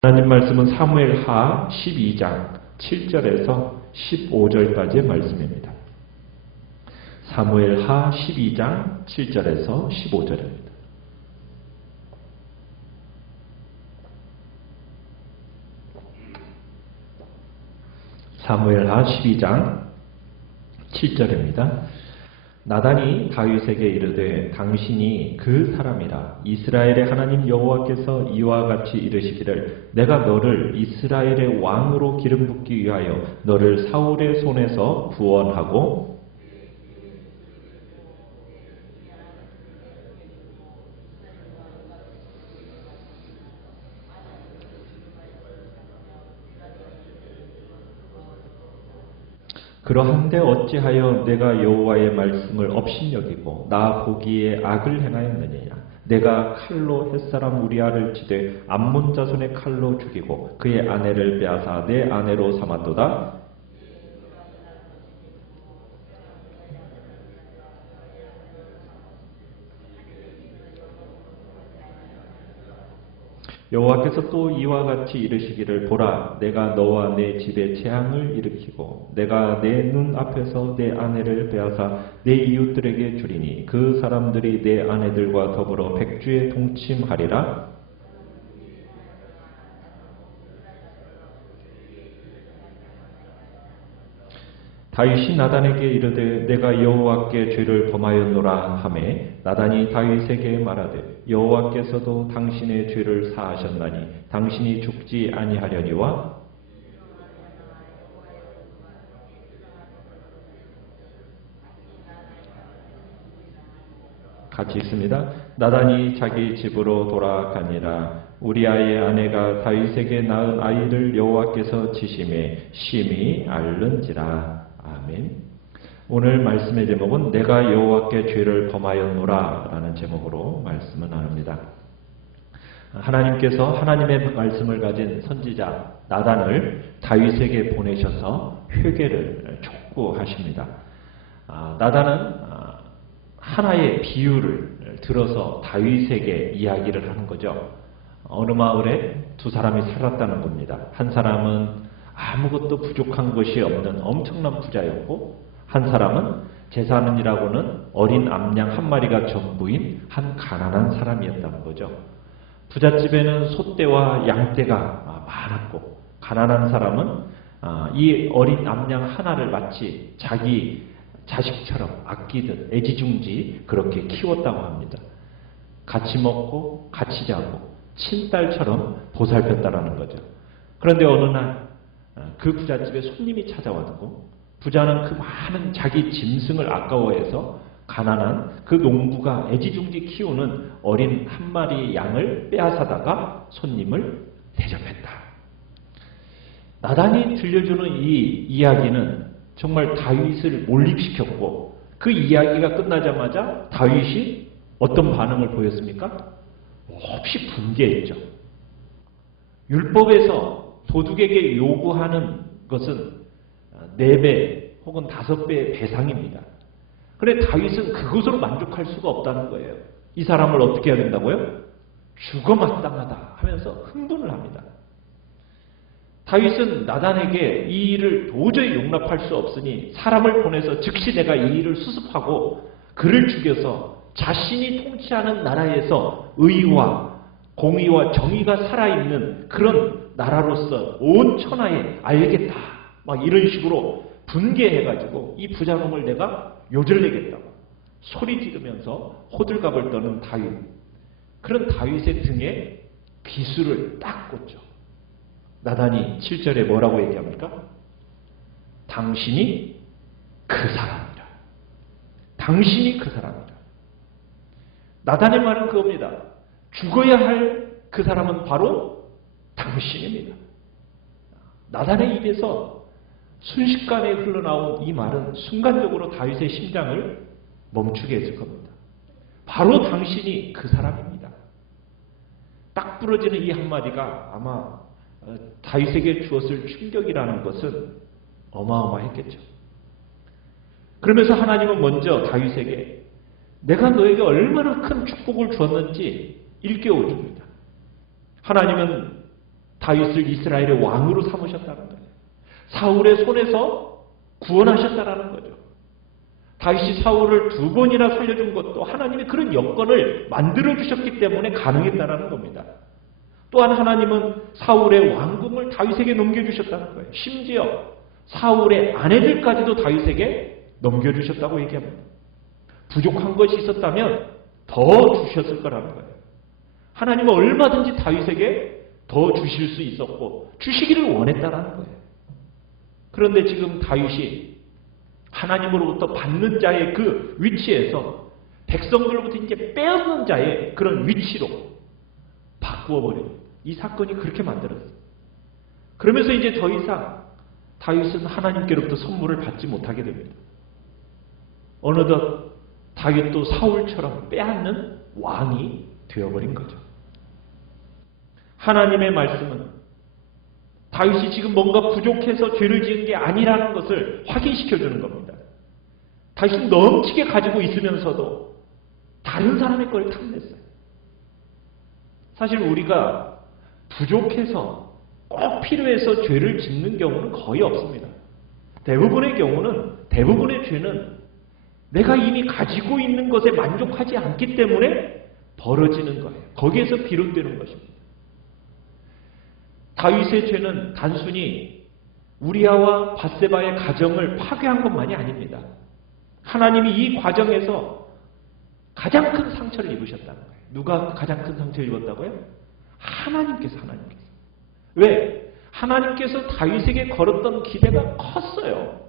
하나님 말씀은 사무엘하 12장 7절에서 15절까지의 말씀입니다. 사무엘하 12장 7절에서 15절입니다. 사무엘하 12장 7절입니다. 나단이 다윗에게 이르되 당신이 그 사람이라. 이스라엘의 하나님 여호와께서 이와 같이 이르시기를 내가 너를 이스라엘의 왕으로 기름 붓기 위하여 너를 사울의 손에서 구원하고 그러한데 어찌하여 내가 여호와의 말씀을 업신여기고 나 보기에 악을 행하였느냐. 내가 칼로 햇사람 우리아를 치되 암몬 자손의 칼로 죽이고 그의 아내를 빼앗아 내 아내로 삼았도다. 여호와께서 또 이와 같이 이르시기를 보라 내가 너와 내 집에 재앙을 일으키고 내가 내 눈 앞에서 내 아내를 빼앗아 내 이웃들에게 주리니 그 사람들이 내 아내들과 더불어 백주에 동침하리라. 다윗이 나단에게 이르되 내가 여호와께 죄를 범하였노라 하매 나단이 다윗에게 말하되 여호와께서도 당신의 죄를 사하셨나니 당신이 죽지 아니하려니와 같이 있습니다. 나단이 자기 집으로 돌아가니라. 우리아의 아내가 다윗에게 낳은 아이를 여호와께서 지심에 심히 앓는지라. 아멘. 오늘 말씀의 제목은 내가 여호와께 죄를 범하였노라 라는 제목으로 말씀을 나눕니다. 하나님께서 하나님의 말씀을 가진 선지자 나단을 다윗에게 보내셔서 회개를 촉구하십니다. 나단은 하나의 비유를 들어서 다윗에게 이야기를 하는 거죠. 어느 마을에 두 사람이 살았다는 겁니다. 한 사람은 아무것도 부족한 것이 없는 엄청난 부자였고 한 사람은 재산이라고는 어린 암양 한 마리가 전부인 한 가난한 사람이었다는 거죠. 부잣집에는 소떼와 양떼가 많았고 가난한 사람은 이 어린 암양 하나를 마치 자기 자식처럼 아끼듯 애지중지 그렇게 키웠다고 합니다. 같이 먹고 같이 자고 친딸처럼 보살폈다라는 거죠. 그런데 어느 날 그 부잣집에 손님이 찾아왔고 부자는 그 많은 자기 짐승을 아까워해서 가난한 그 농부가 애지중지 키우는 어린 한 마리의 양을 빼앗아다가 손님을 대접했다. 나단이 들려주는 이 이야기는 정말 다윗을 몰입시켰고 그 이야기가 끝나자마자 다윗이 어떤 반응을 보였습니까? 몹시 분개했죠. 율법에서 도둑에게 요구하는 것은 4배 혹은 5배의 배상입니다. 그런데 다윗은 그것으로 만족할 수가 없다는 거예요. 이 사람을 어떻게 해야 된다고요? 죽어 마땅하다 하면서 흥분을 합니다. 다윗은 나단에게 이 일을 도저히 용납할 수 없으니 사람을 보내서 즉시 내가 이 일을 수습하고 그를 죽여서 자신이 통치하는 나라에서 의와 공의와 정의가 살아있는 그런 나라로서 온 천하에 알겠다. 막 이런 식으로 분개해가지고 이 부자놈을 내가 요절내겠다고 소리 지르면서 호들갑을 떠는 다윗. 그런 다윗의 등에 비수를 딱 꽂죠. 나단이 7절에 뭐라고 얘기합니까? 당신이 그 사람이라. 당신이 그 사람이라. 나단의 말은 그겁니다. 죽어야 할 그 사람은 바로 당신입니다. 나단의 입에서 순식간에 흘러나온 이 말은 순간적으로 다윗의 심장을 멈추게 했을 겁니다. 바로 당신이 그 사람입니다. 딱 부러지는 이 한마디가 아마 다윗에게 주었을 충격이라는 것은 어마어마했겠죠. 그러면서 하나님은 먼저 다윗에게 내가 너에게 얼마나 큰 축복을 주었는지 일깨워 줍니다. 하나님은 다윗을 이스라엘의 왕으로 삼으셨다는 거예요. 사울의 손에서 구원하셨다라는 거죠. 다윗이 사울을 2번이나 살려준 것도 하나님이 그런 여건을 만들어 주셨기 때문에 가능했다라는 겁니다. 또한 하나님은 사울의 왕궁을 다윗에게 넘겨주셨다는 거예요. 심지어 사울의 아내들까지도 다윗에게 넘겨주셨다고 얘기합니다. 부족한 것이 있었다면 더 주셨을 거라는 거예요. 하나님은 얼마든지 다윗에게 더 주실 수 있었고 주시기를 원했다는 거예요. 그런데 지금 다윗이 하나님으로부터 받는 자의 그 위치에서 백성들로부터 이제 빼앗는 자의 그런 위치로 바꾸어버려요. 이 사건이 그렇게 만들었어요. 그러면서 이제 더 이상 다윗은 하나님께로부터 선물을 받지 못하게 됩니다. 어느덧 다윗도 사울처럼 빼앗는 왕이 되어버린 거죠. 하나님의 말씀은 다윗이 지금 뭔가 부족해서 죄를 지은 게 아니라는 것을 확인시켜주는 겁니다. 다윗은 넘치게 가지고 있으면서도 다른 사람의 걸 탐냈어요. 사실 우리가 부족해서 꼭 필요해서 죄를 짓는 경우는 거의 없습니다. 대부분의 죄는 내가 이미 가지고 있는 것에 만족하지 않기 때문에 벌어지는 거예요. 거기에서 비롯되는 것입니다. 다윗의 죄는 단순히 우리아와 밧세바의 가정을 파괴한 것만이 아닙니다. 하나님이 이 과정에서 가장 큰 상처를 입으셨다는 거예요. 누가 가장 큰 상처를 입었다고요? 하나님께서. 왜? 하나님께서 다윗에게 걸었던 기대가 컸어요.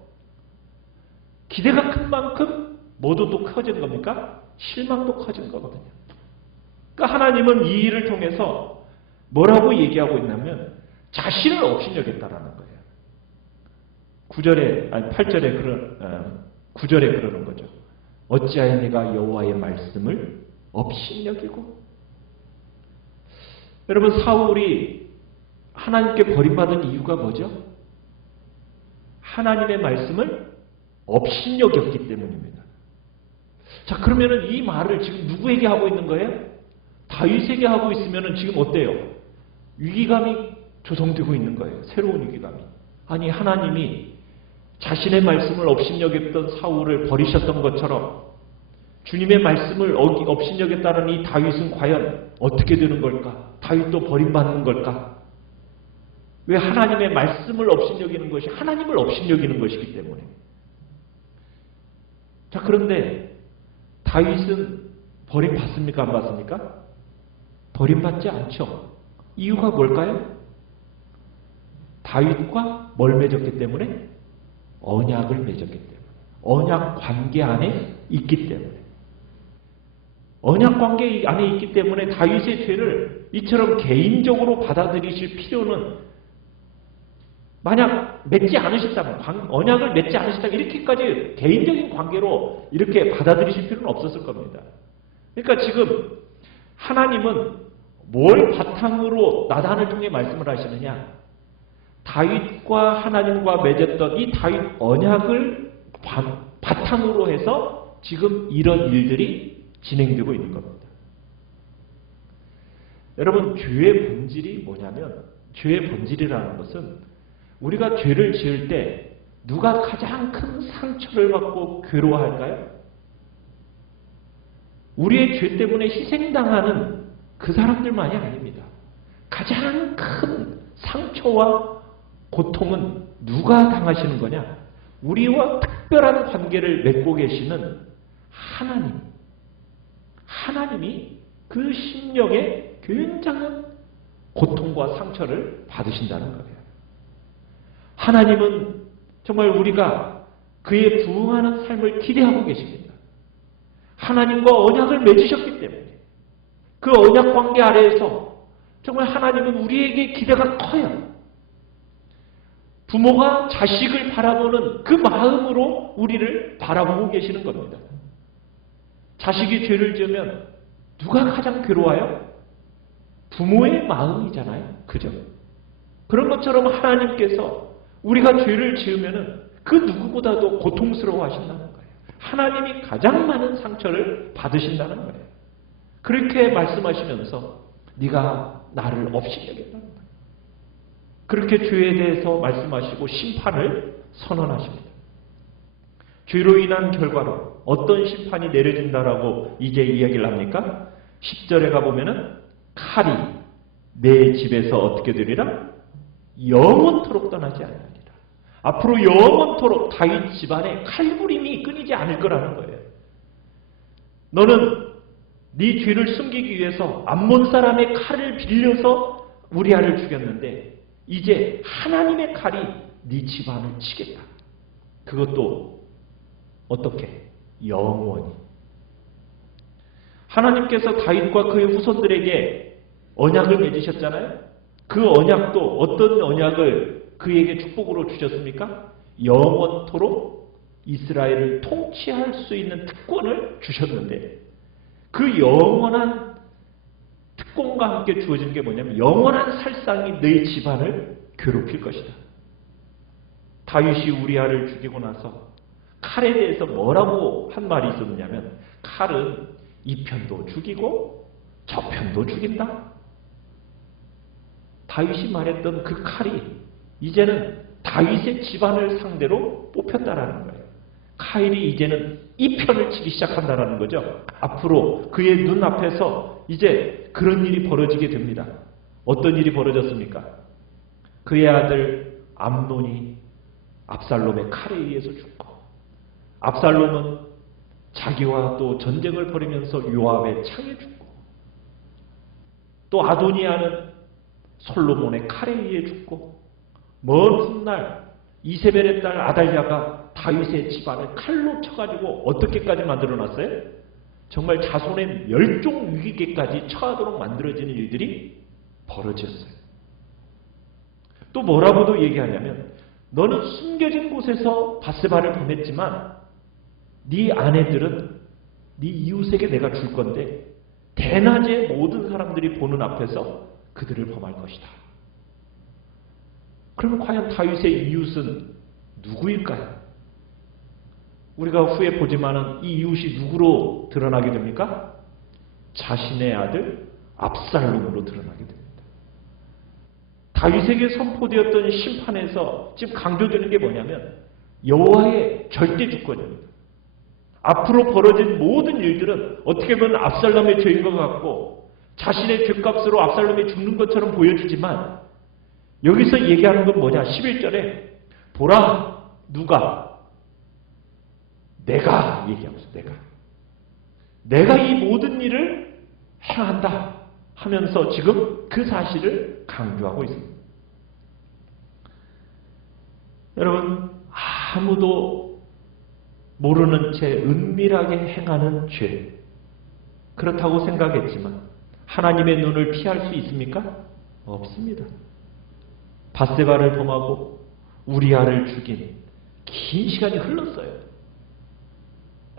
기대가 큰 만큼 뭐도 또 커진 겁니까? 실망도 커진 거거든요. 그러니까 하나님은 이 일을 통해서 뭐라고 얘기하고 있냐면 자신을 업신여겼다라는 거예요. 9절에 그러는 거죠. 어찌하여 내가 여호와의 말씀을 업신여기고. 여러분, 사울이 하나님께 버림받은 이유가 뭐죠? 하나님의 말씀을 업신여겼기 때문입니다. 자, 그러면은 이 말을 지금 누구에게 하고 있는 거예요? 다윗에게 하고 있으면은 지금 어때요? 위기감이 조성되고 있는 거예요. 새로운 위기감이. 아니, 하나님이 자신의 말씀을 업신여겼던 사울을 버리셨던 것처럼 주님의 말씀을 업신여겼다는 이 다윗은 과연 어떻게 되는 걸까? 다윗도 버림받는 걸까? 왜? 하나님의 말씀을 업신여기는 것이 하나님을 업신여기는 것이기 때문에. 자, 그런데 다윗은 버림받습니까? 안 받습니까? 버림받지 않죠. 이유가 뭘까요? 다윗과 뭘 맺었기 때문에? 언약을 맺었기 때문에. 언약 관계 안에 있기 때문에. 언약 관계 안에 있기 때문에 다윗의 죄를 이처럼 개인적으로 받아들이실 필요는, 만약 맺지 않으셨다면, 언약을 맺지 않으셨다면 이렇게까지 개인적인 관계로 이렇게 받아들이실 필요는 없었을 겁니다. 그러니까 지금 하나님은 뭘 바탕으로 나단을 통해 말씀을 하시느냐? 다윗과 하나님과 맺었던 이 다윗 언약을 바탕으로 해서 지금 이런 일들이 진행되고 있는 겁니다. 여러분, 죄의 본질이 뭐냐면, 죄의 본질이라는 것은 우리가 죄를 지을 때 누가 가장 큰 상처를 받고 괴로워할까요? 우리의 죄 때문에 희생당하는 그 사람들만이 아닙니다. 가장 큰 상처와 고통은 누가 당하시는 거냐? 우리와 특별한 관계를 맺고 계시는 하나님. 하나님이 그 심령에 굉장한 고통과 상처를 받으신다는 거예요. 하나님은 정말 우리가 그에 부응하는 삶을 기대하고 계십니다. 하나님과 언약을 맺으셨기 때문에 그 언약 관계 아래에서 정말 하나님은 우리에게 기대가 커요. 부모가 자식을 바라보는 그 마음으로 우리를 바라보고 계시는 겁니다. 자식이 죄를 지으면 누가 가장 괴로워요? 부모의 마음이잖아요. 그죠? 그런 것처럼 하나님께서 우리가 죄를 지으면 그 누구보다도 고통스러워 하신다는 거예요. 하나님이 가장 많은 상처를 받으신다는 거예요. 그렇게 말씀하시면서 네가 나를 업신여겼다는 거예요. 그렇게 죄에 대해서 말씀하시고 심판을 선언하십니다. 죄로 인한 결과로 어떤 심판이 내려진다라고 이제 이야기를 합니까? 10절에 가보면은 칼이 내 집에서 어떻게 되리라? 영원토록 떠나지 않으리라. 앞으로 영원토록 다윗 집안에 칼부림이 끊이지 않을 거라는 거예요. 너는 네 죄를 숨기기 위해서 암몬 사람의 칼을 빌려서 우리아를 죽였는데 이제 하나님의 칼이 네 집안을 치겠다. 그것도 어떻게? 영원히. 하나님께서 다윗과 그의 후손들에게 언약을 맺으셨잖아요. 그 언약도 어떤 언약을 그에게 축복으로 주셨습니까? 영원토록 이스라엘을 통치할 수 있는 특권을 주셨는데 그 영원한 특권과 함께 주어진 게 뭐냐면 영원한 살상이 너희 집안을 괴롭힐 것이다. 다윗이 우리아를 죽이고 나서 칼에 대해서 뭐라고 한 말이 있었느냐면 칼은 이 편도 죽이고 저 편도 죽인다. 다윗이 말했던 그 칼이 이제는 다윗의 집안을 상대로 뽑혔다라는 거예요. 칼이 이제는 이 편을 치기 시작한다라는 거죠. 앞으로 그의 눈앞에서 이제 그런 일이 벌어지게 됩니다. 어떤 일이 벌어졌습니까? 그의 아들 암논이 압살롬의 칼에 의해서 죽고 압살롬은 자기와 또 전쟁을 벌이면서 요압의 창에 죽고 또 아도니아는 솔로몬의 칼에 의해 죽고 먼 훗날 이세벨의 딸 아달랴가 다윗의 집안을 칼로 쳐가지고 어떻게까지 만들어놨어요? 정말 자손의 멸종 위기까지 처하도록 만들어지는 일들이 벌어졌어요. 또 뭐라고도 얘기하냐면 너는 숨겨진 곳에서 바세바를 보냈지만 네 아내들은 네 이웃에게 내가 줄 건데 대낮에 모든 사람들이 보는 앞에서 그들을 범할 것이다. 그러면 과연 다윗의 이웃은 누구일까요? 우리가 후에 보지만은 이 이웃이 누구로 드러나게 됩니까? 자신의 아들 압살롬으로 드러나게 됩니다. 다윗에게 선포되었던 심판에서 지금 강조되는 게 뭐냐면 여호와의 절대 주권입니다. 앞으로 벌어진 모든 일들은 어떻게 보면 압살롬의 죄인 것 같고 자신의 죄값으로 압살롬이 죽는 것처럼 보여지지만 여기서 얘기하는 건 뭐냐? 11절에 보라 누가 내가 얘기하고 있어. 내가 이 모든 일을 행한다 하면서 지금 그 사실을 강조하고 있습니다. 여러분 아무도 모르는 채 은밀하게 행하는 죄 그렇다고 생각했지만 하나님의 눈을 피할 수 있습니까? 없습니다. 바세바를 범하고 우리아를 죽인 긴 시간이 흘렀어요.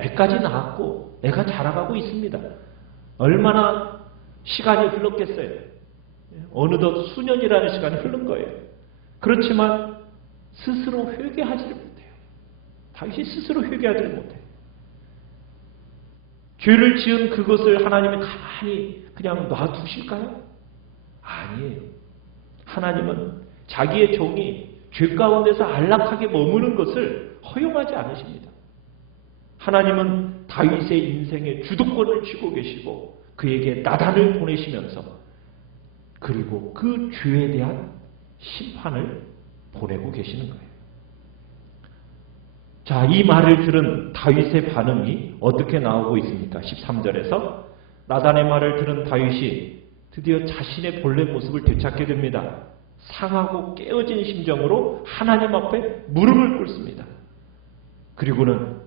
애까지 낳았고 애가 자라가고 있습니다. 얼마나 시간이 흘렀겠어요. 어느덧 수년이라는 시간이 흐른 거예요. 그렇지만 스스로 회개하지를 못해요. 다윗이 스스로 회개하지를 못해요. 죄를 지은 그것을 하나님이 가만히 그냥 놔두실까요? 아니에요. 하나님은 자기의 종이 죄 가운데서 안락하게 머무는 것을 허용하지 않으십니다. 하나님은 다윗의 인생의 주도권을 쥐고 계시고 그에게 나단을 보내시면서 그리고 그 죄에 대한 심판을 보내고 계시는 거예요. 자, 이 말을 들은 다윗의 반응이 어떻게 나오고 있습니까? 13절에서 나단의 말을 들은 다윗이 드디어 자신의 본래 모습을 되찾게 됩니다. 상하고 깨어진 심정으로 하나님 앞에 무릎을 꿇습니다. 그리고는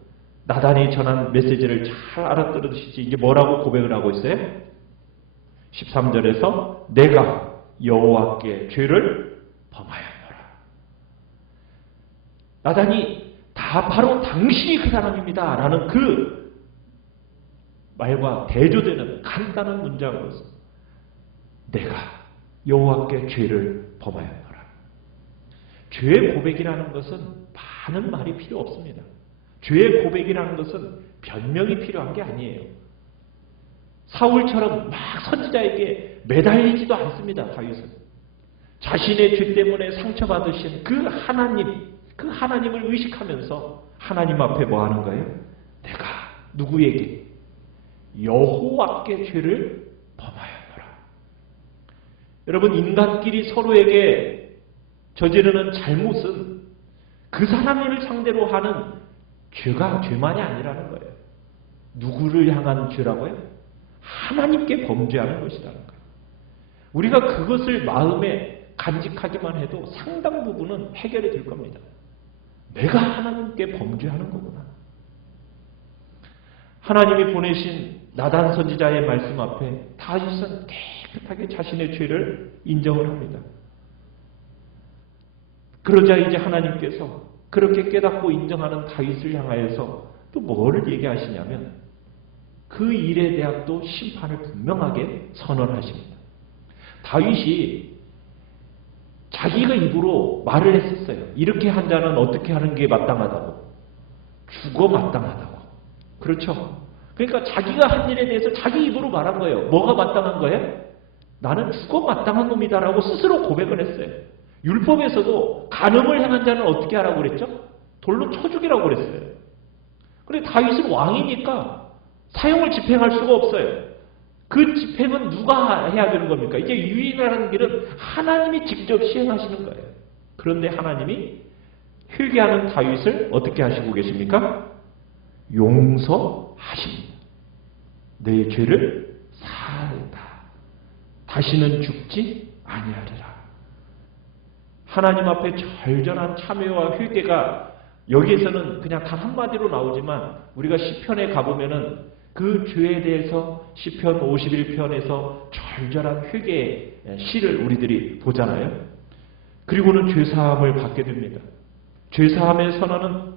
나단이 전한 메시지를 잘 알아들으시지 이제 뭐라고 고백을 하고 있어요? 13절에서 내가 여호와께 죄를 범하였노라. 나단이 다 바로 당신이 그 사람입니다 라는 그 말과 대조되는 간단한 문장으로서 내가 여호와께 죄를 범하였노라. 죄의 고백이라는 것은 많은 말이 필요 없습니다. 죄의 고백이라는 것은 변명이 필요한 게 아니에요. 사울처럼 막 선지자에게 매달리지도 않습니다. 다윗은 자신의 죄 때문에 상처받으신 그 하나님을 의식하면서 하나님 앞에 뭐 하는 거예요? 내가 누구에게? 여호와께 죄를 범하였노라. 여러분, 인간끼리 서로에게 저지르는 잘못은 그 사람을 상대로 하는 죄만이 아니라는 거예요. 누구를 향한 죄라고요? 하나님께 범죄하는 것이라는 거예요. 우리가 그것을 마음에 간직하기만 해도 상당 부분은 해결이 될 겁니다. 내가 하나님께 범죄하는 거구나. 하나님이 보내신 나단 선지자의 말씀 앞에 다윗은 깨끗하게 자신의 죄를 인정을 합니다. 그러자 이제 하나님께서 그렇게 깨닫고 인정하는 다윗을 향하여서 또 뭐를 얘기하시냐면 그 일에 대한 또 심판을 분명하게 선언하십니다. 다윗이 자기가 입으로 말을 했었어요. 이렇게 한 자는 어떻게 하는 게 마땅하다고. 죽어 마땅하다고. 그렇죠? 그러니까 자기가 한 일에 대해서 자기 입으로 말한 거예요. 뭐가 마땅한 거예요? 나는 죽어 마땅한 놈이다라고 스스로 고백을 했어요. 율법에서도 간음을 행한 자는 어떻게 하라고 그랬죠? 돌로 쳐 죽이라고 그랬어요. 그런데 다윗은 왕이니까 사형을 집행할 수가 없어요. 그 집행은 누가 해야 되는 겁니까? 이제 유일한 길은 하나님이 직접 시행하시는 거예요. 그런데 하나님이 회개하는 다윗을 어떻게 하시고 계십니까? 용서하십니다. 내 죄를 사하리다. 다시는 죽지 아니하리라. 하나님 앞에 절절한 참회와 회개가 여기에서는 그냥 단 한마디로 나오지만 우리가 시편에 가보면은 그 죄에 대해서 시편 51편에서 절절한 회개의 시를 우리들이 보잖아요. 그리고는 죄사함을 받게 됩니다. 죄사함의 선언은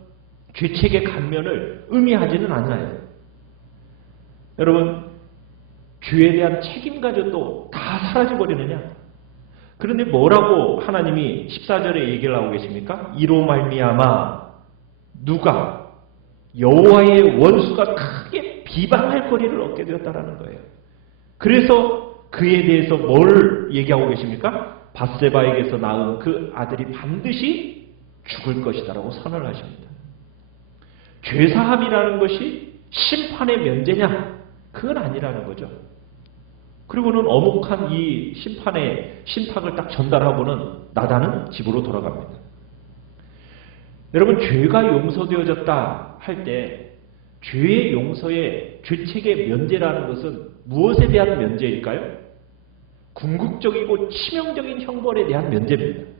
죄책의 감면을 의미하지는 않아요. 여러분, 죄에 대한 책임가져도 다 사라져버리느냐? 그런데 뭐라고 하나님이 14절에 얘기를 하고 계십니까? 이로 말미암아 누가 여호와의 원수가 크게 비방할 거리를 얻게 되었다라는 거예요. 그래서 그에 대해서 뭘 얘기하고 계십니까? 밧세바에게서 낳은 그 아들이 반드시 죽을 것이다라고 선언을 하십니다. 죄사함이라는 것이 심판의 면제냐? 그건 아니라는 거죠. 그리고는 어묵한 이 심판의 신탁을 딱 전달하고는 나단은 집으로 돌아갑니다. 여러분, 죄가 용서되어졌다 할 때 죄의 용서의 죄책의 면제라는 것은 무엇에 대한 면제일까요? 궁극적이고 치명적인 형벌에 대한 면제입니다.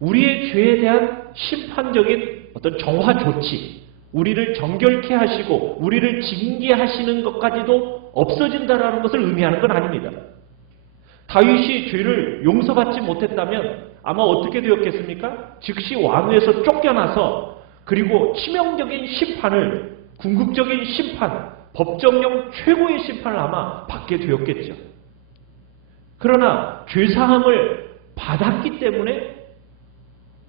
우리의 죄에 대한 심판적인 어떤 정화 조치, 우리를 정결케 하시고 우리를 징계하시는 것까지도 없어진다라는 것을 의미하는 건 아닙니다. 다윗이 죄를 용서받지 못했다면 아마 어떻게 되었겠습니까? 즉시 왕위에서 쫓겨나서 그리고 치명적인 심판을, 궁극적인 심판, 법정령 최고의 심판을 아마 받게 되었겠죠. 그러나 죄사함을 받았기 때문에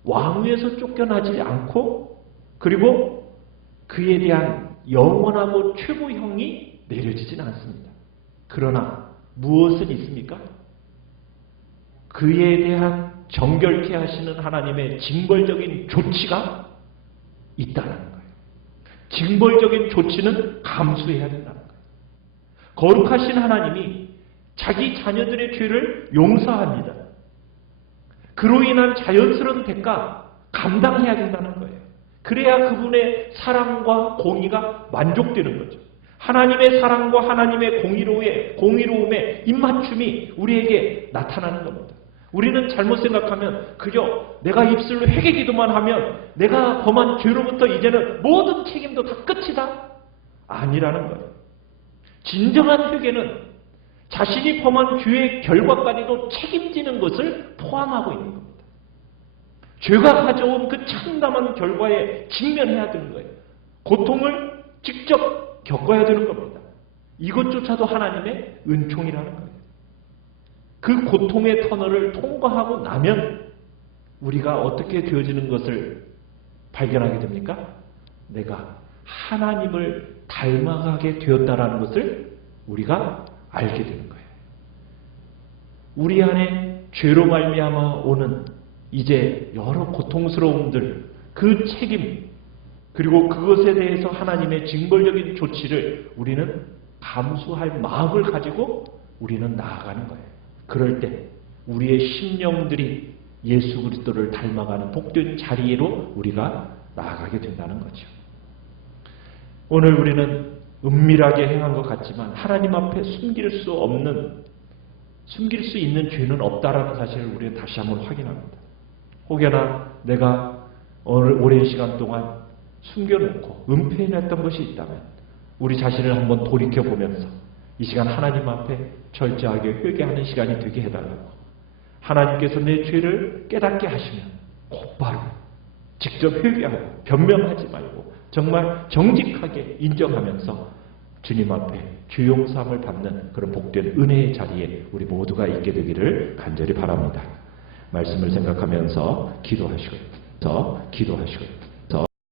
왕위에서 쫓겨나지 않고 그리고 그에 대한 영원하고 최고형이 내려지진 않습니다. 그러나 무엇은 있습니까? 그에 대한 정결케 하시는 하나님의 징벌적인 조치가 있다는 거예요. 징벌적인 조치는 감수해야 된다는 거예요. 거룩하신 하나님이 자기 자녀들의 죄를 용서합니다. 그로 인한 자연스러운 대가 감당해야 된다는 거예요. 그래야 그분의 사랑과 공의가 만족되는 거죠. 하나님의 사랑과 하나님의 공의로움의 입맞춤이 우리에게 나타나는 겁니다. 우리는 잘못 생각하면 그저 내가 입술로 회개기도만 하면 내가 범한 죄로부터 이제는 모든 책임도 다 끝이다? 아니라는 거예요. 진정한 회개는 자신이 범한 죄의 결과까지도 책임지는 것을 포함하고 있는 겁니다. 죄가 가져온 그 참담한 결과에 직면해야 되는 거예요. 고통을 직접 겪어야 되는 겁니다. 이것조차도 하나님의 은총이라는 거예요. 그 고통의 터널을 통과하고 나면 우리가 어떻게 되어지는 것을 발견하게 됩니까? 내가 하나님을 닮아가게 되었다라는 것을 우리가 알게 되는 거예요. 우리 안에 죄로 말미암아 오는 이제 여러 고통스러움들, 그 책임, 그리고 그것에 대해서 하나님의 징벌적인 조치를 우리는 감수할 마음을 가지고 우리는 나아가는 거예요. 그럴 때 우리의 심령들이 예수 그리스도를 닮아가는 복된 자리로 우리가 나아가게 된다는 거죠. 오늘 우리는 은밀하게 행한 것 같지만 하나님 앞에 숨길 수 있는 죄는 없다라는 사실을 우리는 다시 한번 확인합니다. 혹여나 내가 오랜 시간 동안 숨겨놓고 은폐해냈던 것이 있다면 우리 자신을 한번 돌이켜보면서 이 시간 하나님 앞에 철저하게 회개하는 시간이 되게 해달라고, 하나님께서 내 죄를 깨닫게 하시면 곧바로 직접 회개하고 변명하지 말고 정말 정직하게 인정하면서 주님 앞에 죄 용서함을 받는 그런 복된 은혜의 자리에 우리 모두가 있게 되기를 간절히 바랍니다. 말씀을 생각하면서 기도하시고요.